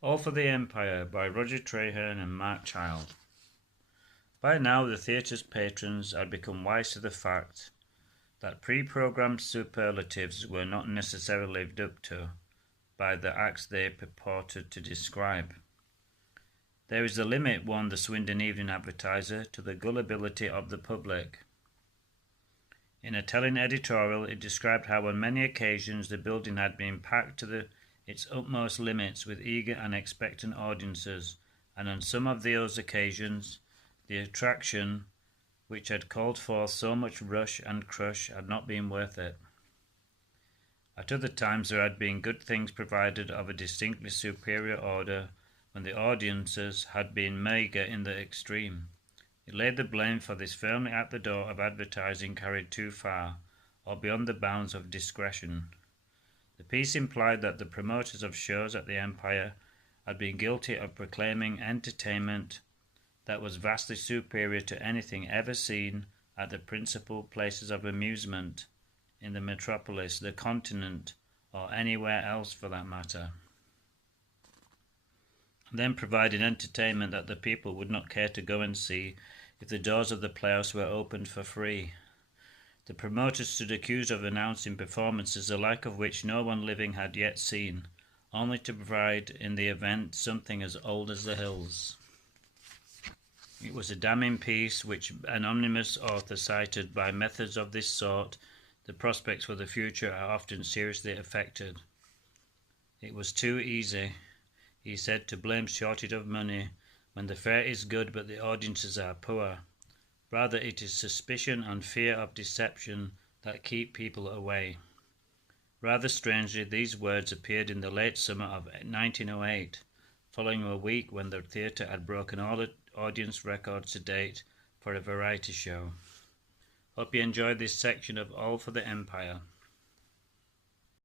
All for the Empire by Roger Traherne and Mark Child. By now the theatre's patrons had become wise to the fact that pre-programmed superlatives were not necessarily lived up to by the acts they purported to describe. There is a limit, warned the Swindon Evening Advertiser, to the gullibility of the public. In a telling editorial, it described how on many occasions the building had been packed to its utmost limits with eager and expectant audiences, and on some of those occasions the attraction which had called forth so much rush and crush had not been worth it. At other times there had been good things provided of a distinctly superior order when the audiences had been meagre in the extreme. It laid the blame for this firmly at the door of advertising carried too far, or beyond the bounds of discretion. The piece implied that the promoters of shows at the Empire had been guilty of proclaiming entertainment that was vastly superior to anything ever seen at the principal places of amusement in the metropolis, the continent, or anywhere else for that matter, and then provided entertainment that the people would not care to go and see if the doors of the playhouse were opened for free. The promoters stood accused of announcing performances the like of which no one living had yet seen, only to provide in the event something as old as the hills. It was a damning piece which an anonymous author cited. By methods of this sort, the prospects for the future are often seriously affected. It was too easy, he said, to blame shortage of money when the fare is good but the audiences are poor. Rather, it is suspicion and fear of deception that keep people away. Rather strangely, these words appeared in the late summer of 1908, following a week when the theatre had broken all the audience records to date for a variety show. Hope you enjoyed this section of All for the Empire.